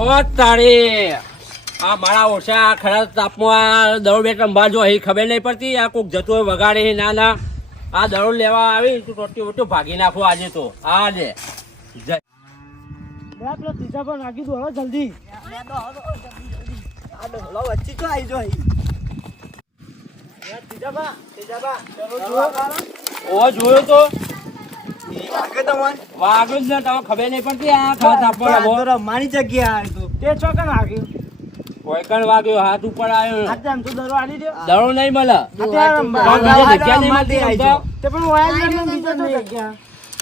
ઓ તારી આ મારા ઓછા ખરા તાપમાં દડો બે રંબા જો અહીં ખબર નહીં પડતી. આ કોક જતો હોય વગાડે ના ના આ દડો લેવા આવી તું ટોટી ઓટો ભાગી નાખો આજે તો. હા લે જય પેલો ત્રીજા પર નાખી દો હવે જલ્દી. વચ્ચે તો આવી જો ઓ જોયો તો વાગે તમને વાગ્યું જ ને તમે ખબર નહીં પડતી. આ ખરા તાપમાં રમવાની જગ્યા આવી તો તે ચોકન વાગ્યું. કોઈ કણ વાગ્યો હાથ ઉપર આવ્યો આજે આમ તો દરો આલી દો. દડો નહીં મળે. અત્યારે રમવા. પણ બીજે જગ્યા નહીં મળતી રમતા. તે પણ વાયા જ નહીં બીજો તો જગ્યા.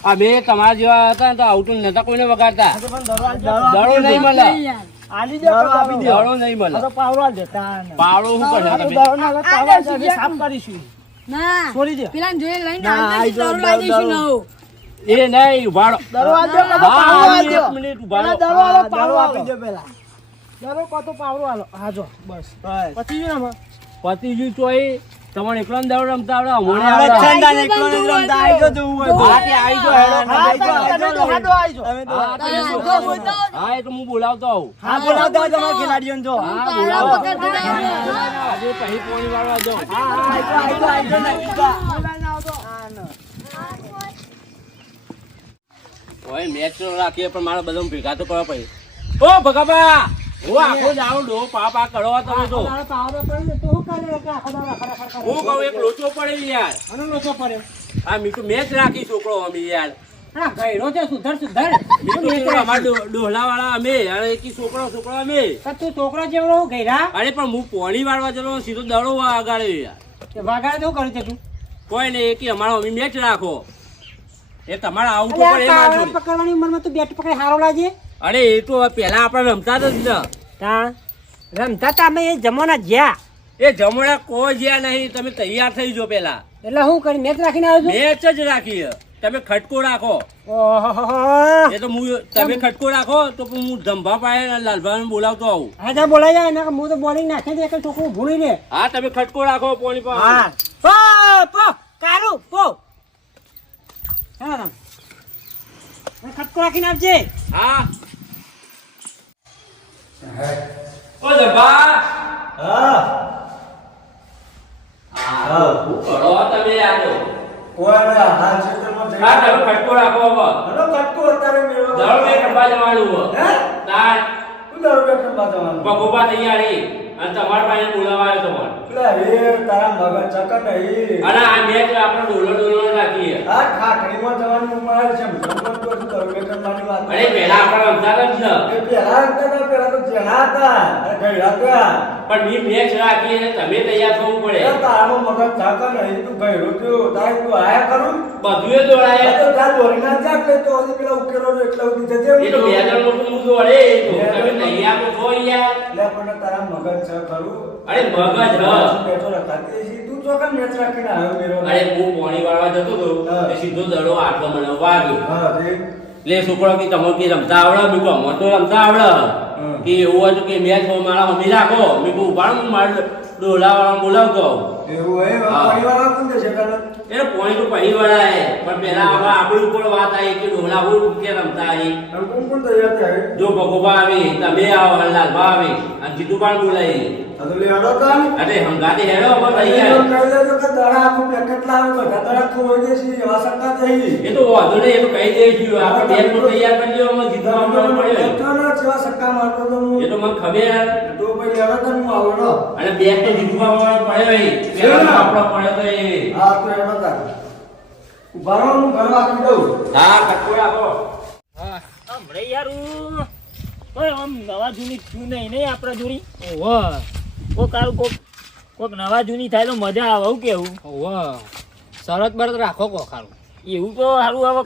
આ બે તમારા જેવા હતા ને તો આઉટ નતા કોઈને વગાડતા. આ તો પણ દરો આલી દો. દડો નહીં મળે. આલી દો દરો આપી દો. દડો નહીં મળે. આ તો પાવડો આલી દેતા ને. પાવડો શું કરશો આ તો તમે? દરો ના લે, પાવડો આલી દે, સાફ કરીશું. ના છોડી દે. પેલા જોઈ લઈને ના, આવતા આઈ દરો લાવી દઈશું નવો. એ નહીં ઉભાડો. દરો આલી દો, કાં તો પાવડો આલી દો. એક મિનિટ ઉભાડો. પેલા દરો આલો, પાવડો દરો આપી આપી દો. દો પેલા દરો કાં તો પાવડો આલો. હા જો બસ બસ પછી ગયું ને આમાં. પતિજી ચોઈ તમને એકલો દડો રમતા આવડે અમને હવે આવડે. ચંદા એકલો ને રમતા આવી જો જોવું હોય તો. હા, તે આવી જો હેડો. હા, તમે તો હાડો આવી જાઓ. તમે તો હા, તમે તો જો બોલતો. હા એ તો હું બોલાવતો આવું. હા બોલાવતા હોય તમારા ખેલાડીઓને જો હા પાવડો બોલાવો. પકડતા આવડે. આજે પછી પોણી વાળવા જાઉં. આવી જો નક્કી કા. ઓય મેચ તો રાખીએ પણ મારા બધા ભેગા તો કરવા પડે. ઓ ભગાબા હું આખો જ આવું ડો પાપા કરો તમે તો. તારો પાવડો પડી ને તો શું કરે કે આખો દાડો ખરેખર કરે? હું કહું એક લોચો પડે યાર. આનો લોચો પડે. આ મીઠું મેચ રાખી છોકરો અમે યાર. હા, ગયરો છે, સુધર સુધર. મીઠું છોકરો અમારા ડોહલા વાળા અમે અરે એકી છોકરો અમે. તો તું છોકરો જેવડો ગયરા અરે પણ હું પોણી વાળવા જતો સીધો દડો વાગાડ્યો યાર. તે વાગાડે તો કરે છે તું. કોઈ નહીં એકી અમારો અમે મેચ રાખો. એ તમારા આઉટ અરે આ ઉપર એ માર પાવડો છોડી. પકડવાની ઉંમરમાં તું બેટ પકડી હારો લાગે. અરે એ તો પેલા આપણે રમતા જ ને. તા રમતા તા અમે એ જમાના જ્યાં. એ જમણા કોઈ જ્યાં નહીં. તમે તૈયાર થઈ જો પેલા. એટલે હું કરી મેચ રાખીને આવ્યો છું. મેચ જ રાખી. તમે ખટકો રાખો. ઓહો. એ તો હું તમે ખટકો રાખો તો હું ધંભા પાડે લાલભાઈ બોલાવતો આવું. હા જા બોલાઈ જાય ને હું તો બોલિંગ નાખી દે એક છોકરું ભૂલી દે. હા તમે ખટકો રાખો પોણી પર. હા પો પો કારું પો. હા રામ ખટકો રાખીને આવજે. હા ઓ ધંભા હા હા હું કરો તમે આજો. કોઈના હાલ ક્ષેત્રમાં જઈ હા તમે ખટકો રાખો હવે. હલો કટકો અત્યારે મેળવો દડો બે ખંભા જવાનું હો. હે તાર તું દરોડે ખંભા જવાનું પગોપા તૈયારી અને તમારા પાસે બોલાવા આવ્યો તમારે. પેલા એ તારા મગજ ચકન નહીં અને આ મેચ આપણે ડોલો રાખીએ. આ ઠાકડીમાં જવાનું ઉંમર છે સમજણ તો શું દરોડે ખંભાની વાત અરે પેલા આપણે રમતા જ ને. એ પેલા હતા પેલા તો જેના હતા અરે ગયડા હતા પણ બી મેચ રાખીએ ને તમે તૈયાર થવું પડે. એ તારો મગજ ચકન નહીં તું ગયડો થયો તારે તું આયા કરું બધું એ દોડાય. તો તાર દોરીના જાક લે તો હજી પેલા ઉકેલો એટલા સુધી જજે એ તો બે જણ મોટું હું દોડે. એ તો તમે તૈયાર તો થો યાર. લે પણ તારા મગજ છે ખરું અરે મગજ હ. બેઠો રખાતી છે તું ચોકન મેચ રાખીને આવ્યો મેરો અરે હું પોણી વાળવા જતો હતો હા. એ સીધો દડો આટલો મને વાગ્યો. હા તે એટલે છોકરો કે તમે કે રમતા આવડે મેં કહું મને તો રમતા આવડે કે એવું હતું કે મેચ મારા મમ્મી રાખો મેં કહું ઉભાડ હું મારે ડોલા વાળા બોલાવતો આવું. એવું હોય હા. પરિવાર કોણ છે કાલે એટલે પોણી તો પહેલી વળાય પણ પેલા હવે આપણી ઉપર વાત આવી કે ડોલા હું કે રમતા આવી. કોણ કોણ તૈયાર થાય જો ભગોબા આવી તમે આવો લાલભા આવી અને જીતુ પણ બોલાવી. આ તો લે અડો કાન અરે હંગાતે હેડો હવે કહી તૈયાર. દેજો કે દડા આખું પેકેટ લાવો બધા દડા ખોઈ દેસી એવા સટ્ટા થઈ એ તો વાંધો નહીં એ તો કહી દઈશું આપણે બેન તો તૈયાર કરી લ્યો અમે જીતુ પણ પડ્યો. જેવા સટ્ટા મારતો તો હું એ તો મને ખબર. તો પછી અડો તો હું આવડો અને બેન તો જીતવા પડ્યો પેલા આપણો પડ્યો તો એ. હા તો અડો તા ઉભા રહો હું ઘર આપી દઉં હા કટકો આપો. હમણે યારું ઓય આમ નવા જૂની છું નહીં આપણા જોડી. ઓહો કોક આરું કોક નવા જૂની થાય તો મજા આવે હું કેવું. ઓહો શરત બરત રાખો કોક હારું. એવું તો સારું હવે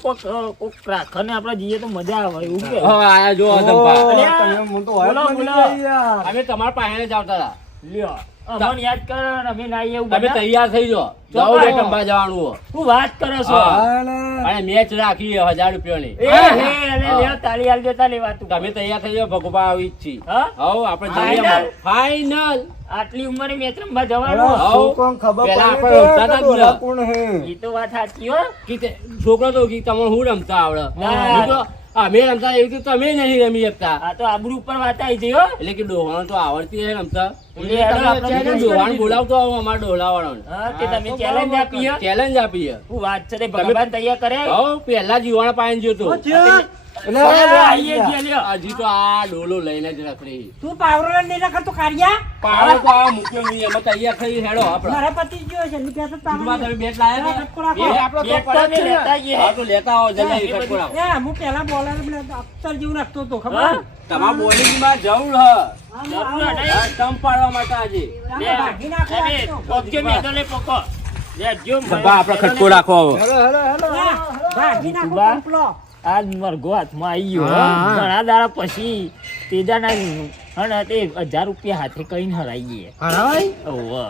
કોક રાખો ને આપણે જઈએ તો મજા આવે એવું કેવું. હવે આયા જો ધંભા. અલ્યા, તમે મને તો હોય બોલો, જ નથી બોલો. યાર. અમે તમારા પાસે જ આવતા હતા. લ્યો અમને યાદ કર અમે ના આવીએ એવું તમે બધા. તૈયાર થઈ જાઓ. ચોક્કસ. જાઓ બે ટંબા જવાનું હો. તું વાત કરો છો. હા. અને અને મેચ રાખી 1000 રૂપિયાની. એ હે અલે લ્યો તાળી આલ દેતા લેવા તું. તમે તૈયાર થઈ જાઓ ભગોબા આવી જ છીએ. હા? હવ આપણે Final? જઈએ ફાઈનલ. આટલી ઉંમરે મેચ રમવા જવાનું. હા. શું કોણ ખબર પેલા પડી આપણે રમતા કે હતા જ ને. ડોલા કોણ હે એ તો વાત સાચી હો. કે છોકરો તો કે તમને હું રમતા આવડે. ના. હું તો અમે રમતા એવી તો તમે નહીં રમી શકતા. આ તો આબરૂ ઉપર વાત આવી હતી હો. એટલે કે ડોહાણ તો આવડતી હે રમતા. એટલે હેડો આપણે ડોહાણ બોલાવતો આવો અમારા ડોલાવાળાને. હા તે તમે ચેલેન્જ આપી હે. ચેલેન્જ આપી હે. હું વાત છે તે ભગવાન તૈયાર કરે. હઉ, પહેલા જીવાણા પાઈને જોતો. આઈએ છીએ લ્યો. હજી તો આ ડોલો લઈને જ રખડી. તું પાવરો નહીં રખડતો કાઢ્યા પાડો તો આ મૂક્યો નહીં, એમાં તૈયાર થઈ હેડો આપડે. મારા પતિ ગયો છે એટલે તો જુદમાં તમે બેટ લાયા હતા? ખટકો રાખો. બેટ બેટ તો અમે લેતા જઈએ. હા તો લેતા આવો જલ્દી ખટકો રાખો. એ હું પેલા બોલર અક્ષર જેવું રાખતો હતો ખબર હા? તમારા બોલિંગમાં જરૂર હ. હા, સ્ટમ્પ પાડવા માટે આજે. લે, ભાગી નાખો તમે આજ તો. પોકે મેદાને પોકો. લે, જો બા આપણે ખટકો રાખો હવે. ભાગી નાખો બા. કંપલો. આ મરઘો હાથમાં આવી ગયો હો. હા. ઘણા દાડા પછી તેજાના અને તે 1000 રૂપિયા હાથે કઈને હરાઈએ. ઓહો.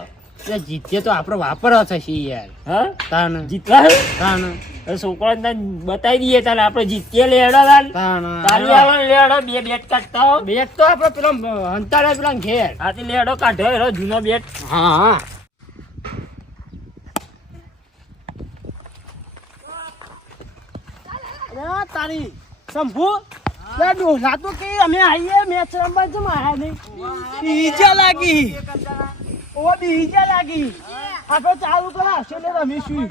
જીતીએ તો આપણો વાપર થશે યાર. હા? તાન જીતવા હે? તાન હવે છોકરાને બતાવી દઈએ તાલે આપણે જીતીએ લેડો તાલી આલો ને લેડો બે બેટ કાઢતા હો. બેટ તો આપણે પેલો અંતારે પેલા ઘેર. આથી લેડો કાઢો એનો જૂનો બેટ. હા હા. તારી શંભુ ડોલા તો કે અમે આવીએ મેચ રમવા જમ આયા નહીં બીજા લાગી ઓ બીજા લાગી આપણે ચાલુ કરો હશે રમીશું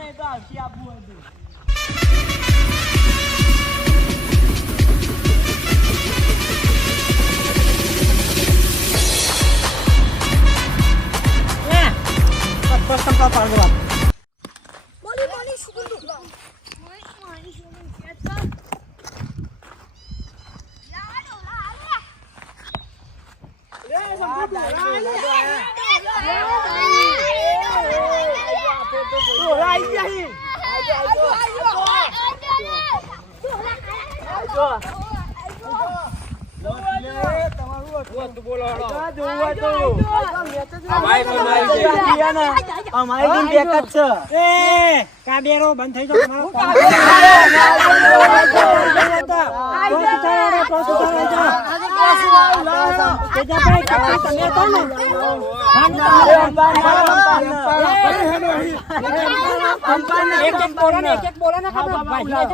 કાબેરો બંધ થઈ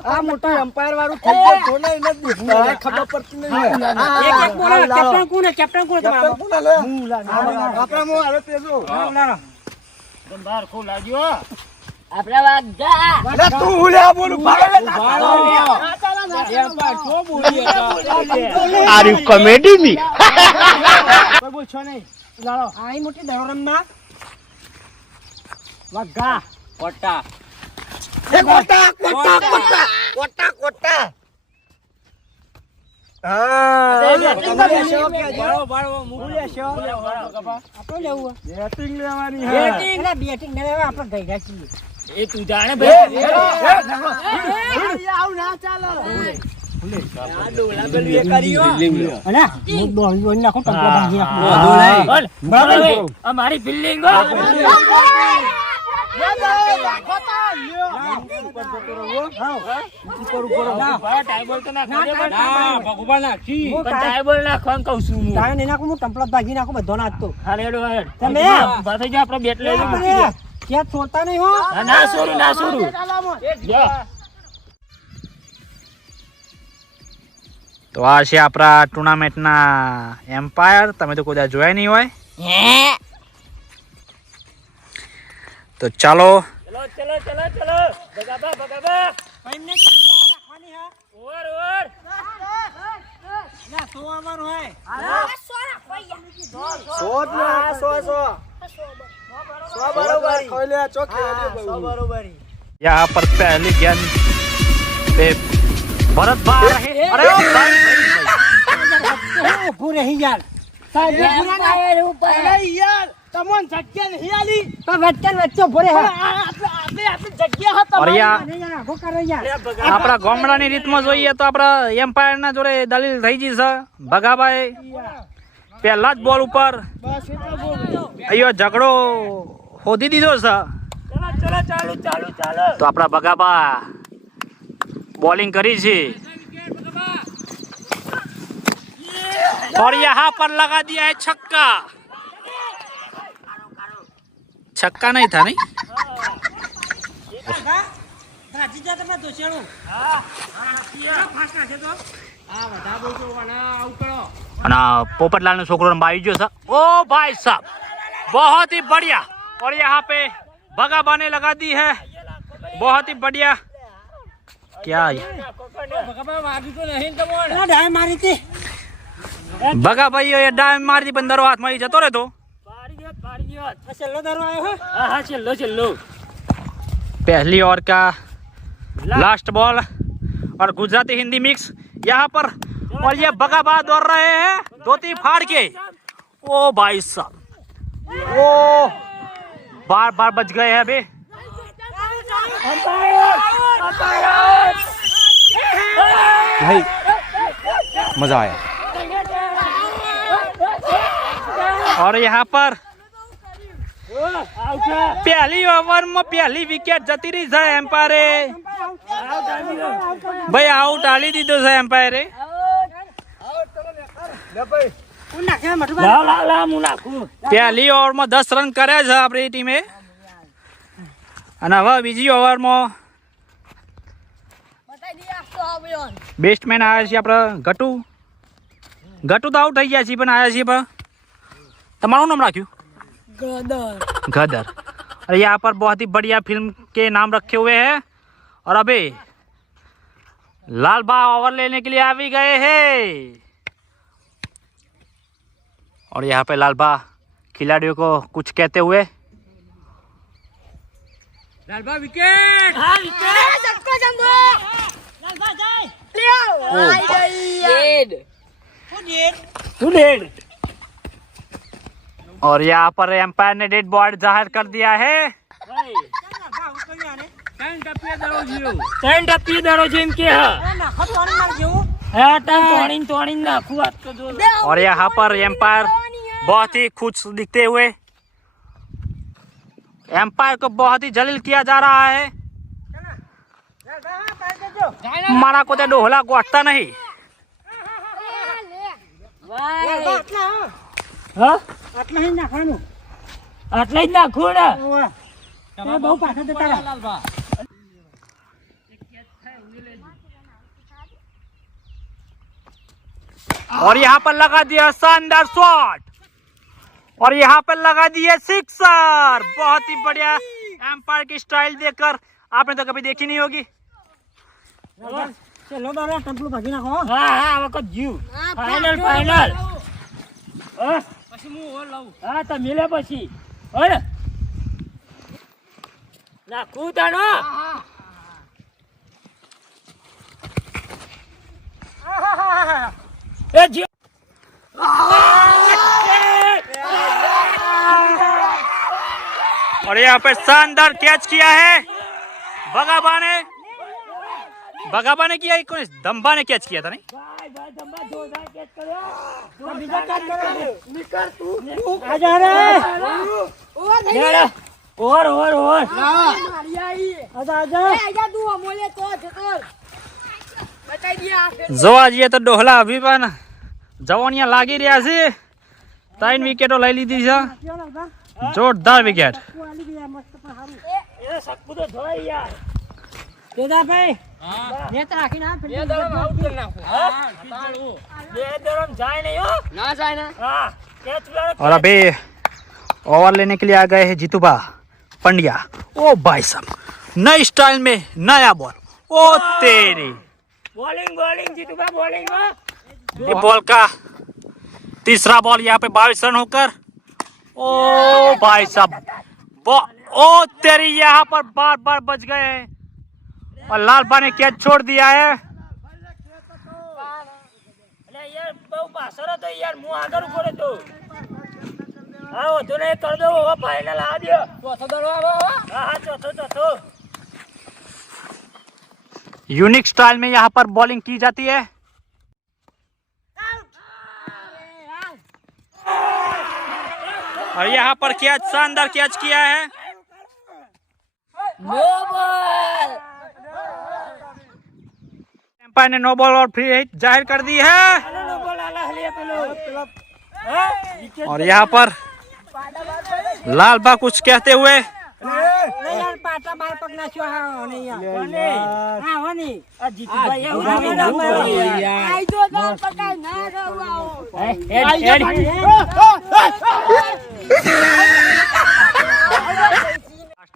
આ મોટો એમ્પાયર વાળું થઈ ગયો તો ને એને દેખું ખબર પડતી નહીં કેપ્ટન કોણ કોણ લે આપણા મો હાલે તેજો બહાર ખો લાગ્યો આપડા વાગા. અરે તું હુલ્યા બોલું ભાડે આર યુ કોમેડી મી? કોઈ બોલ છો નહીં લાડો આઈ મોટી દરોરમમાં વગા કોટા એ કોટા કોટા કોટા કોટા કોટા હા આપણે લેવું બેટિંગ લેવાની બેટિંગ ના બેટિંગ ને લેવા આપણે ગઈડા છીએ એ તું જાણે ભાઈ આવ ના ચાલો અલા હું બોલ નાખો ટંકો ભાગી નાખો બોલ બરાબર આ મારી ફિલ્ડિંગ હો. ટાઈબોલ તો નાખ દે પણ. ના ભગવાન નાખી. પણ ટાઈબોલ નાખવાનું કહું છું હું. તારે નહીં નાખું હું ટંપલા ભાગી નાખું બધો નાખતો હાલે હેડો હેડ. તમે? ઉભા થઈ જાઓ, આપણો બેટ લઈ લો. ક્યાં છોડતા નહીં હો ના છોડું ના છોડું. જો. તો આ છે આપણા ટુર્નામેન્ટના એમ્પાયર. તમે તો કોઈ જોયા નહીં હોય તો ચાલો. ચલો ચલો ચલો ચલો ભગાબા ભગાબા. એમને કેટલી ઓવર રાખવાની હે ઓવર ઓવર. ના 100 ઓવર હોય यहाँ पर पहली गेंद पे भरत भाई अरे ओ भाई ઊભું રહી યાર સાહેબ પૂરા ના અરે યાર તમોન જગ્યા નહીં આલી તો વચ્ચે વચ્ચે ભરે હે આપણે જગ્યા હતા और यहाँ યાર આખો કરો યાર આપણા ગામડાની રીતમાં જોઈએ તો આપણા એમ્પાયર ના જોડે દલીલ થઈ ગઈ છે. ભગાભાઈ પહેલા જ બોલ ઉપર અહીંયા ઝઘડો શોધી દીધો છે. ચલો ચલો ચાલુ ચાલુ ચાલો. તો આપણા ભગાભા बॉलिंग करी थी और यहाँ पर लगा दिया है छक्का. छक्का नहीं था नहीं ભાજી જા તમે દોશેણું હા ફાસ નાખે તો આ વધારે બહુ તો વાના આવું કરો અને પોપટલાલ નો છોકરો આવી ગયો છે। ओ भाई साहब बहुत ही बढ़िया। और यहाँ पे भगाबाने लगा दी है, बहुत ही बढ़िया। क्या ભગાભાઈ વાગ્યું તો નહીં તમને આ ડાય મારી હતી भगा भाई ये डाय मार दी बंदरो हाथ में जतो रे तो પાડી દો આ છેલ્લો દરો આવ્યો હો હા હા છેલ્લો पहली ओवर का लास्ट बॉल और गुजराती हिंदी मिक्स यहाँ पर। और ये भगाबा दौड़ रहे हैं धोती फाड़ के। ओ भाई साहब ओ बार बार बच गए हैं अभी। भाई मजा आया। और यहाँ पर पहली ओवर में पहली विकेट जती रही है एम्पायरे भाई आउट डाली दी तो एम्पायरे। હું નાખે મઠું લાવ હું નાખું पहली ओवर में 10 रन करे છે આપણી ટીમે અને હવે બીજી ઓવરમાં બેસ્ટમેન આવ્યા છે આપણે ગટુ તો આઉટ થઈ ગયા છે પણ આવ્યા છે પણ તમારું नाम राख्યું गदर। और यहाँ पर बहुत ही बढ़िया फिल्म के नाम रखे हुए हैं। और अभी लाल बा ओवर लेने के लिए आ भी गए हैं। और यहाँ पे लाल बा खिलाड़ियों को कुछ कहते हुए લાલભા વિકેટ તું ડેડ और यहाँ पर एम्पायर ने डेड बॉल जाहिर कर दिया है। ત્રણ ટપીએ દડો જીરો ત્રણ ટપી દરો છે એમ કે હા નાખો તો માર જેવું હા તને તોડીને નાખું આ તો જો और यहाँ पर एम्पायर बहुत ही खुश दिखते हुए एम्पायर को बहुत ही जलील किया जा रहा है। मारा को तो डोहला गोटता नहीं। હા આટલા હી નાખવાનું આટલે જ નાખું ને તમે બહુ પાછા જતા રહ્યા લાલભા और यहाँ पर लगा दिया शानदार शॉट और यहाँ पर लगा दिए सिक्सर। बहुत ही बढ़िया एम्पायर की स्टाइल देखकर आपने तो कभी देखी नहीं होगी। છેલ્લો દરો ટપલું ભાજી નાખો હા હા આ વખત જીવ ફાઇનલ હા પછી હું ઓવર લાવું હા તો મિલે પછી હોય નાખું તાનો એ જીવ और यहाँ पे शानदार कैच किया है भगाबा ने किया, कौन दम्बा ने कैच किया था नहीं। ભાઈ ભાઈ ધંબા જોરદાર કેચ કર્યો બીજા કાટ કરો નીકળ તું આ જા રે ઓવર થઈ લે ઓવર ઓવર ઓવર મારી આઈ આજા આજા એ આજા તું અમોલે તો જતો બતાઈ દે આ જોવા જઈએ તો ડોહલા અભી પણ જવાનિયા લાગી રહ્યા છે। 3 વિકેટો લઈ લીધી છે, જોરદાર વિકેટ। વાલી ગયા મસ્ત પણ હારું એ સકુ તો જોઈ યાર તેદા ભાઈ હા નેત રાખી ના બે દડો આઉટ કરી નાખું હા તાળું બે દરમ જાય નહીં હો ના જાય ને હા કેચ લે और अभी ओवर लेने के लिए आ गए हैं जीतूबा पंड्या। ओ भाई साहब नई स्टाइल में नया बॉल। ओ तेरी बॉलिंग जीतूबा बॉलिंग में ये बॉल का तीसरा बॉल यहाँ पे 22 रन होकर। ओ भाई साहब ओ तेरी यहाँ पर बार बार बच गए हैं और लालबा ने कैच छोड़ दिया है। અલે યાર બહુ પાછળ હતો યાર હું આગળ ઉપર હતો હા વધુ ને કર દો હવે ફાઇનલ આ દો ચોથો દડો આવે હા હા ચોથો यूनिक स्टाइल में यहाँ पर बॉलिंग की जाती है। और यहाँ पर कैच शानदार कैच किया है। एम्पायर ने नो बॉल और फ्री हिट जाहिर कर दी है। નો બોલ આલા હલિયા પેલો હા और यहाँ पर लालबा कुछ कहते हुए નહીં યાર પાટા બાર પગ નાખ્યો હા ને યાર કોને? હા હોની આ જીતુભાઈ એવું આ ના બધા બોલો. યાર. આઈ જો દાલ પકાય ના ખાવું આવો હેડ,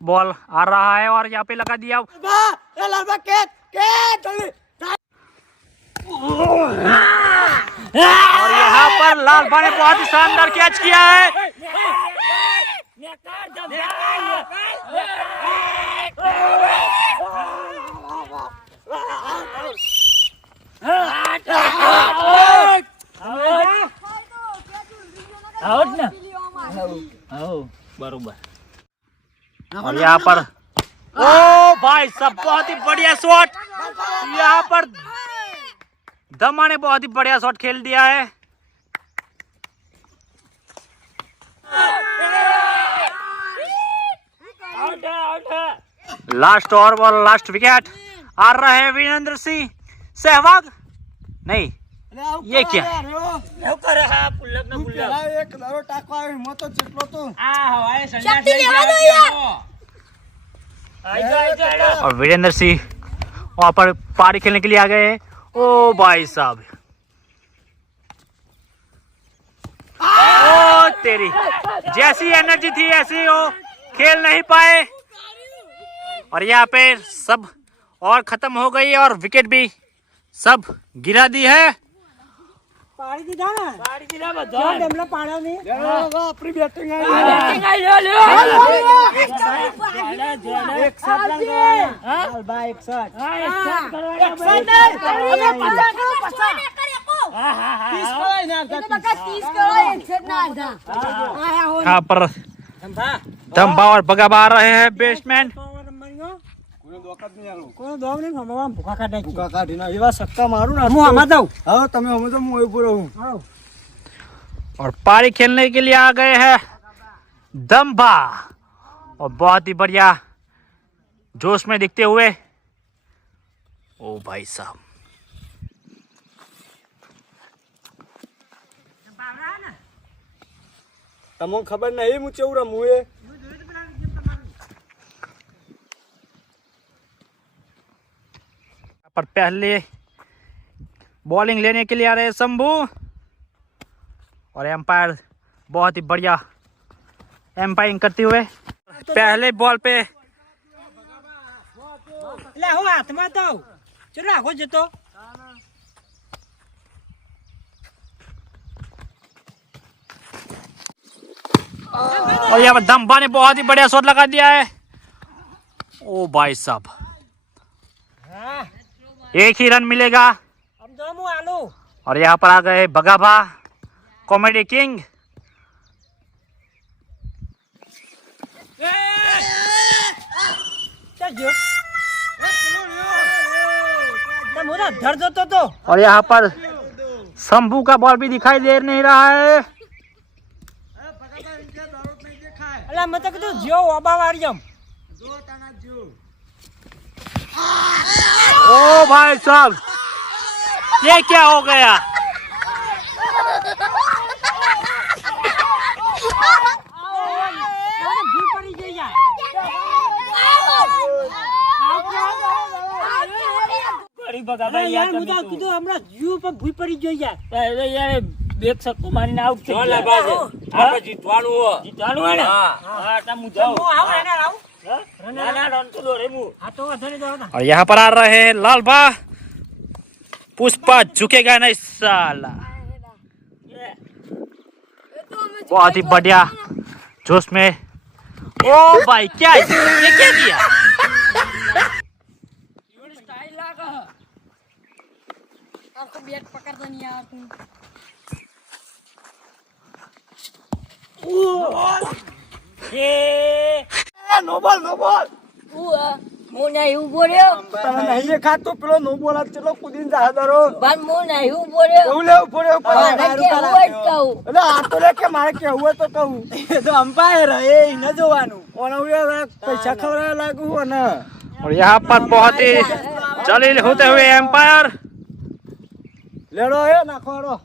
बॉल आ रहा है और यहाँ पे लगा दिया એ લાલબા કે જલ્દી और यहाँ पर लाल भाई ने बहुत ही शानदार कैच किया है આઉટ ને? આવો, બરોબર. और यहाँ पर ओ भाई सब बहुत ही बढ़िया शॉट यहाँ पर दमा ने बहुत ही बढ़िया शॉट खेल दिया है આઉટ હે, આઉટ હે. Last over ball last wicket आ रहे हैं वीरेंद्र सिंह सहवाग नहीं ये क्या है? એવું કરે હા, પુલ્લક ને પુલ્લક. પેલા એક દરો ટાકો આવી મો તો જેટલો તો આ હવાએ સંન્યાસ શક્તિ લઈ લેવા દો ગયા યાર. છે. આઈ જા, આઈ જા, હેડો. और वीरेंद्र सिंह वहां पर पारी खेलने के लिए आ गए हैं ओ भाई साहब ओ तेरी जैसी एनर्जी थी ऐसी वो खेल नहीं पाए और यहाँ पे सब और खत्म हो गई और विकेट भी सब गिरा दी है પાડી દીધા ને પાડી દીધા જો બધા. ડેમલા પાડ્યો ને આપણી બેટિંગ આવી બેટિંગ આઈ લ્યો, લ્યો. એક શોટ લાગવાનો હા? લાલબા એક શોટ હા, એક શોટ કરવાનો એક ભાઈ. શોટ નહીં અમે પચાસ કરો પચાસ હા, હા, હા, 30 હા. કરાય ના કરતા 30 કરાય એક શોટ ના આધા આયા હો यहाँ पर धम्बा और बगाबा आ रहे हैं बेस्टमैन કોનો દોકત નહીં આલો કોણ દોવ ને હમવા ભૂખા કાઢે ભૂકા કાઢીને એવા સક્કા મારું ને હું આમાં દઉં હા તમે અમે તો હું ઉભો રહું આવ और पारी खेलने के लिए आ गए हैं दम्बा और बहुत ही बढ़िया जोश में दिखते हुए ओ भाई साहब તમને ખબર નહીં હું ચેવું રમું એ पर पहले बॉलिंग लेने के लिए आ रहे हैं शंभू और एम्पायर बहुत ही बढ़िया एम्पायरिंग करते हुए पहले बॉल पे એટલે હું હાથમાં દઉં ચલો આખો જતો और यहाँ पर दम्बा ने बहुत ही बढ़िया शॉट लगा दिया है ओ भाई साहब एक ही रन मिलेगा આમ તો હું આલું और यहाँ पर आ गए बगाभा कॉमेडी किंग ચાલજો તો મોરા ધર જતો તો और यहाँ पर शंभू का बॉल भी दिखाई दे नहीं रहा है એટલે મેં તો કીધું જો ઓબા વાળી એમ ओ भाई साहब ये क्या हो गया ભૂલ પડી ગઈ યાર કરી બગાભાઈ, યાર યાર હું તો તમે તો. કીધું હમણાં જીવ પર ભૂલ પડી ગઈ યાર અરે યાર, બે છક્કો મારીને આઉટ થઈ જો ગયા. લાભા છે. આપણે જીતવાનું હો. જીતવાનું હોય ને? હા. હા, તો હું જાઉં. હું આવું એને આવું હા? ના, ના, રન તો દોડે હું. હા તો વધારે દો ના और यहाँ पर आ रहे हैं लालबा पुष्पा झुकेगा नहीं साला बहुत ही बढ़िया जोश में ओ भाई क्या ये क्या किया आपको बैट पकड़ता नहीं यार तुम એ નો બોલ નો બોલ હું નહીં ઉભો રહ્યો તમે નહીં દેખાતો પેલો નો બોલ જ ચલો કુદીને જા દરો પણ હું નહીં ઉભો રહ્યો એવું લેવું પડે મારે કેવું હોય જ કહું એટલે આ તો લે કે મારે કેવું હોય તો કહું એ તો અમ્પાયર એ એને જોવાનું ઓને પૈસા ખવડાવવા લાગુ હો ને और यहाँ पर बहुत ही जलील होते हुए एम्पायर લેડો એ નાખો હેડો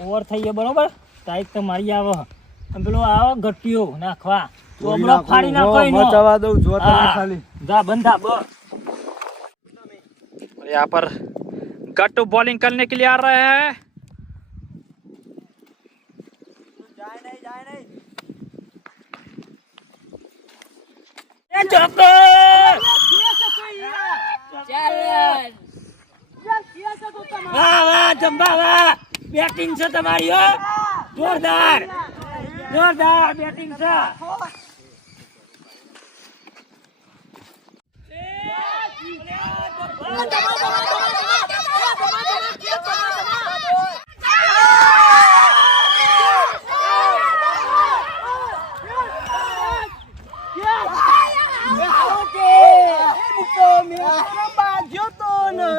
ઓવર થઈ ગયો બરોબર ટાઈટ તો મારી આવો અને પેલો આવો ગટ્ટીઓ નાખવા ચોબડો ફાડી નાખો એનો મચાવા દઉં જો તમે હા. ખાલી જા બંધા બસ और यहाँ पर गट्टू बॉलिंग करने के लिए आ रहे हैं વાહ વાહ જંબા વાહ બેટિંગ છે તમારી હો જોરદાર જોરદાર બેટિંગ છે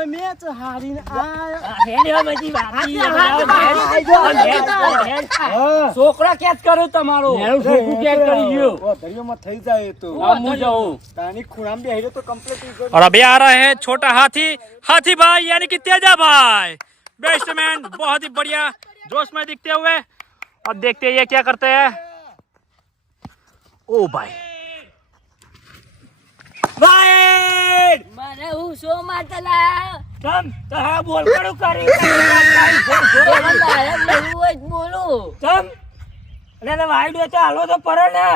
મેચ હારીને આયો. હેડ્યો બધી બાકી છોકરા કેચ કર્યો તમારો છોકરું કેચ કરી ગયો ઓ દરિયોમાં થઈ જાય એ તો આ હું જાઉં તાની ખૂણામાં બેહી તો કમ્પ્લીટ और अभी आ रहे हैं छोटा हाथी हाथी भाई यानी कि तेजा भाई बैट्समैन बहुत ही बढ़िया जोश में दिखते हुए और देखते हैं ये क्या करते हैं ओ भाई વાઈડ મને હું શો મારતા લાયા તમ તહા બોલ કરું કરી મારે લેવું હોય તો બોલું તમ એટલે વાઈડ હોય તો હાલો તો પર ને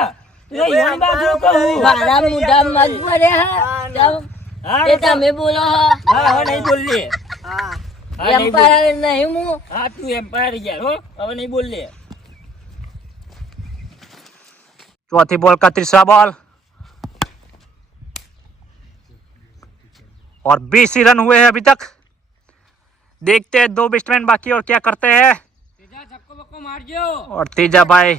એ યણ બાજુ કહું મારા મોઢા મત ભરે હા એ તમે બોલો હા હવે નહીં બોલીએ હા નહીં બોલ. એમ્પાયર નહીં હું હા તું એમ્પાયર યાર હો હવે નહીં બોલીએ चौथी बॉल का तीसरा बॉल और 20 ही रन हुए हैं अभी तक देखते हैं 2 बैट्समैन बाकी और क्या करते हैं છક્કો બક્કો મારજો और तेजा भाई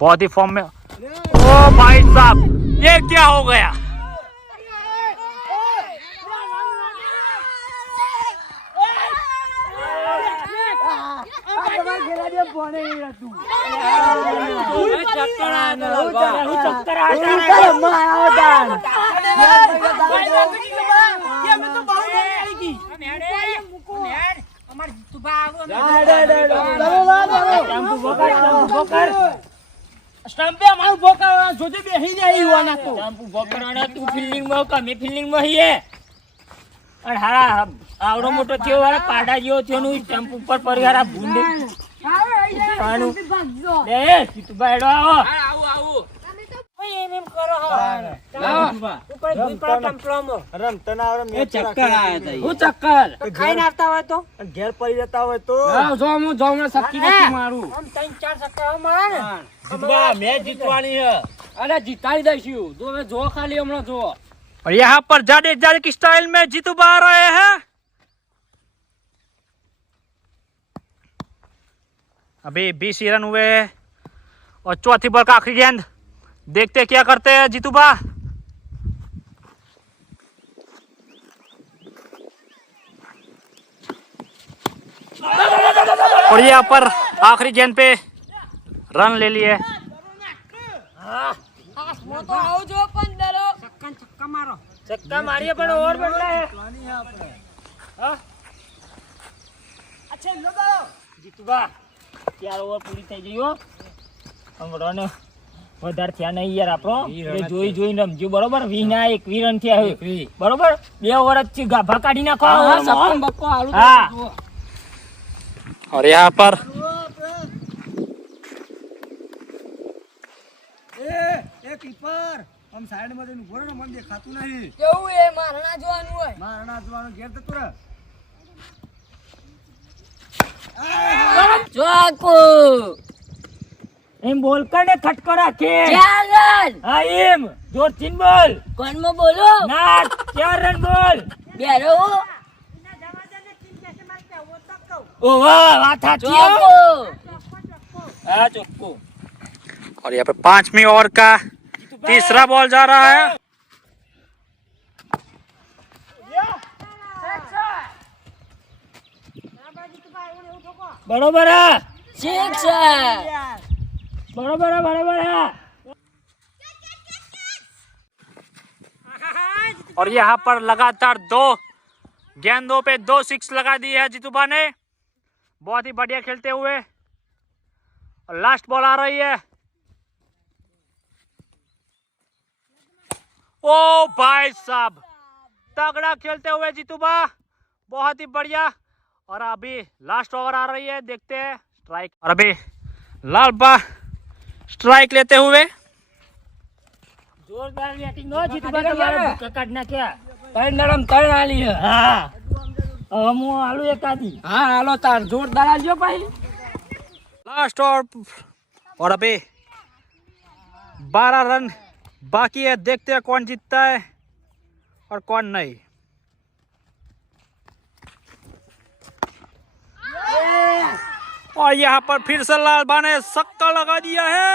बहुत ही फॉर्म में ओ भाई साहब ये क्या हो गया ચક્કર આ સ્ટમ્પે અમારું બોકા જોજે બેહી જાય યુવાના તો ટેમ્પુ પકડાણા તું ફિલ્ડિંગ માં કે મે ફિલ્ડિંગ માં હીએ અને હારા આવડો મોટો થયો હારા પાડા જેવો થયો નું ટેમ્પુ ઉપર પડી હારા ભૂંડ લે સીતુભાઈ એડો આવો આવું આવું રમતા ના આવડે એ ચક્કર આયા તા હું ચક્કર ખાઈને આવતા હોય તો ઘેર પડી જતા હોય તો જો હું જાઉં ને શક્તિ નથી મારું આમ 3-4 સટ્ટા મારા ને જીતવા મેચ જીતવાની છે અરે જીતાડી દઈશું જો હવે જો ખાલી હમણાં જો और यहाँ पर जाडेजा की स्टाइल में जीतूबा आ रहे हैं अभी 20 रन हुए हैं और चौथी बॉल का आखिरी गेंद देखते हैं क्या करते हैं जीतूबा और यहाँ पर आखिरी गेंद पे रन ले लिए તો આવજો પણ દરો ચક્કા મારીએ પણ ઓવર બદલાય હા અચ્છા લો દો જીતુબા 4 ઓવર પૂરી થઈ ગઈ હો હમણાં ને વધારે થયા નહીં યાર આપણો એટલે જોઈ જોઈને રમજો બરોબર 20 ના 21 રન થયા હવે બરોબર 2 ઓવર જ થી ગાભા કાઢી નાખો સપન બપ્પો આલુ હા और यहाँ पर એ કીપર આમ સાઈડ માં જઈને ઉભો રહો ને મને દેખાતું નહીં કેવું એ મારણા જોવાનું હોય મારણા જવાનો ઘેર જતો રહે ચોકુ એમ બોલ કને ખટકો રાખે 4 રન હા એમ જોરથી બોલ કોનમાં બોલો ના 4 રન બોલ બેરો ઓ વાહ વાત સાચી હો. ચોકુ હા ચોખ્ખો और यहाँ पर 5वीं ओवर का तीसरा बॉल जा रहा है બરોબર હા 6 રન બરોબર હે, બરોબર હે. और यहाँ पर लगातार 2 गेंदों पे 2 सिक्स लगा दी है जीतूबा ने, बहुत ही बढ़िया खेलते हुए। और लास्ट बॉल आ रही है। ओ भाई साहब, तगड़ा खेलते हुए जीतूबा, बहुत ही बढ़िया। और अभी लास्ट ओवर आ रही है, देखते हैं स्ट्राइक। और अभी लालबा स्ट्राइक लेते हुए। જોરદાર બેટિંગ નો જીતુભા, તમારે ભૂકા કાઢ નાખ્યા. 3 નરમ 3 આલી હે. હા હવે હું આલુ એકાદી. હા હાલો તાર જોરદાર આલજો ભાઈ. लास्ट और अभी 12 रन बाकी है, देखते हैं कौन जीतता है और कौन नहीं। और यहाँ पर फिर से लालबा ने छक्का लगा दिया है।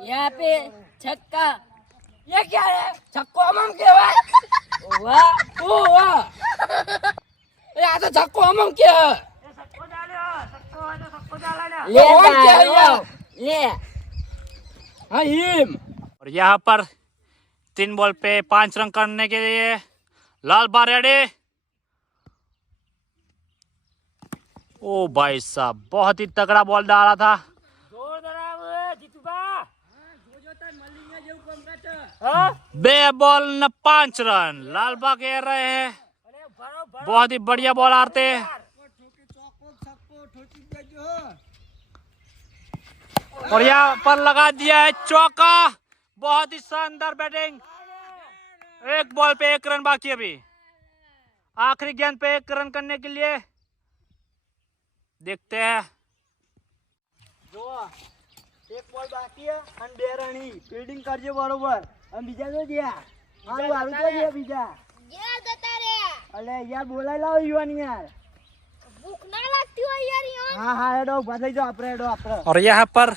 यहाँ पे छक्का, ये क्या है? छक्को हम के वाह वाह ओ वाह, ये तो छक्को हम के ले ले હા હિમ. और यहाँ पर 3 बॉल पे 5 रन करने के लिए लालबा रेडी। ओ भाई साहब, बहुत ही तगड़ा बॉल डाला था। જોરદાર આવે જીતુભા. 2 बॉल न 5 रन लालबा कह रहे हैं। बहुत ही बढ़िया बॉल आते हैं। और यहाँ पर लगा दिया है चौका, बहुत ही शानदार बैटिंग। 1 बॉल पे 1 रन बाकी अभी, आखिरी गेंद पे 1 रन करने के लिए, देखते हैं। જો એક બોલ બાકી હે અને 2 રણી ફિલ્ડિંગ કરજો બરોબર. અને બીજા જો જ્યા હારું હારું તો જ્યા બીજા ये जता रे, અલે યાર બોલાઈ લાવો યુવાન યાર. भूख ना लगती हो यार यहाँ. હા હા હેડો ઉભા થઈ જાઓ આપણે હેડો આપણે. और यहाँ पर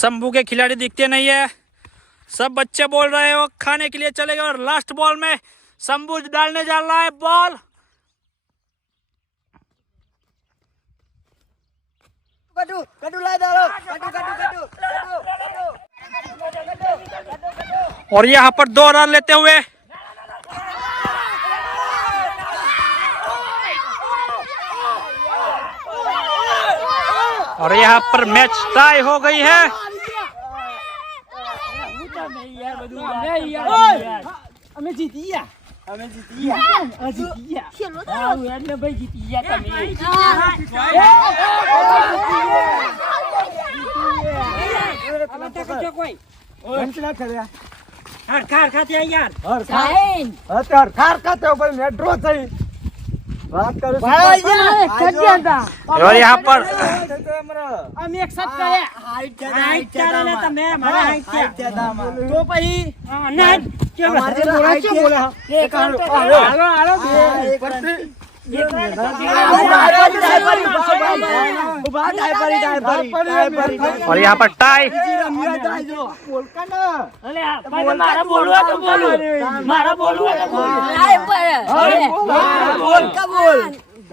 शंभू के खिलाड़ी दिखते नहीं है, सब बच्चे बोल रहे हो खाने के लिए चले गए। और लास्ट बॉल में शंभू डालने जा रहा है बॉल। કટુ કટુ લાઈ દાડો કટુ કટુ કટુ કટુ. और यहाँ पर 2 रन लेते हुए और यहाँ पर मैच टाई हो गई है। અમે જીતી ગયા અમે જીતી ગયા અમે જીતી ગયા. चलो तो હા એટલે ભાઈ જીતી ગયા તમે. ઘંટલા કર્યા હરખા હરખા ત્યાં યાર. साइन અત્યાર ખાર ખાતે ઉપર મેં ડ્રો થઈ વાત કરું છું. और यहाँ पर અમે એક સાથ કર્યા હાઈટ ચાલે ને તમે મારા હાઈટ જ્યાદા તો પછી ના અમારે બોલા છે બોલા એક હાલો હાલો પરથી ઉભા ડાયપરી और यहाँ पर टाई। બોલકા ના અલે આ ભાઈ મારા બોલવા તો બોલું, મારા બોલવા તો બોલું. लाइव पर બોલ કબૂલ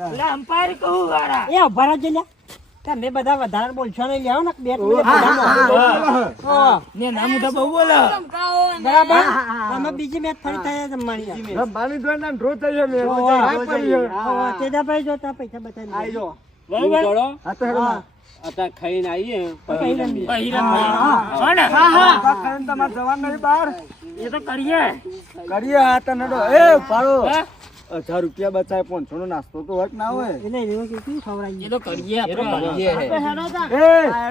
એટલે અમ્પાયર કહું વાળા. એ ભરત જલ્યા તમે બધા વધારે બોલશો નહીં, લેવો ને બેટ ને ના મોટા બહુ બોલો. બરાબર. તમે બીજી મેચ ફરી થાય જમવાની. રમવાની દોડના ડ્રો થઈ ગયો મેં તેજાભાઈ જોતા પૈસા બતાવી આઈ જો બરોબર ચલો આ તો હેડો અત્યારે ખાઈને આવીએ બહિરન ભાઈ. તમારે જવાનું નહીં બહાર એ તો કરીએ. કરીએ આ તો હેડો એ પાડો 1000 રૂપિયા બચાય 500 નો નાસ્તો તો હોય કે ના હોય એટલે એવું કેટલું ખવડાવી એ તો કરીએ એ તો આપણે. કરીએ હે.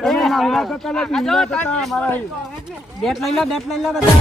એ નાના તો તને બીજા તો મારા બેટ લઈ લો બધા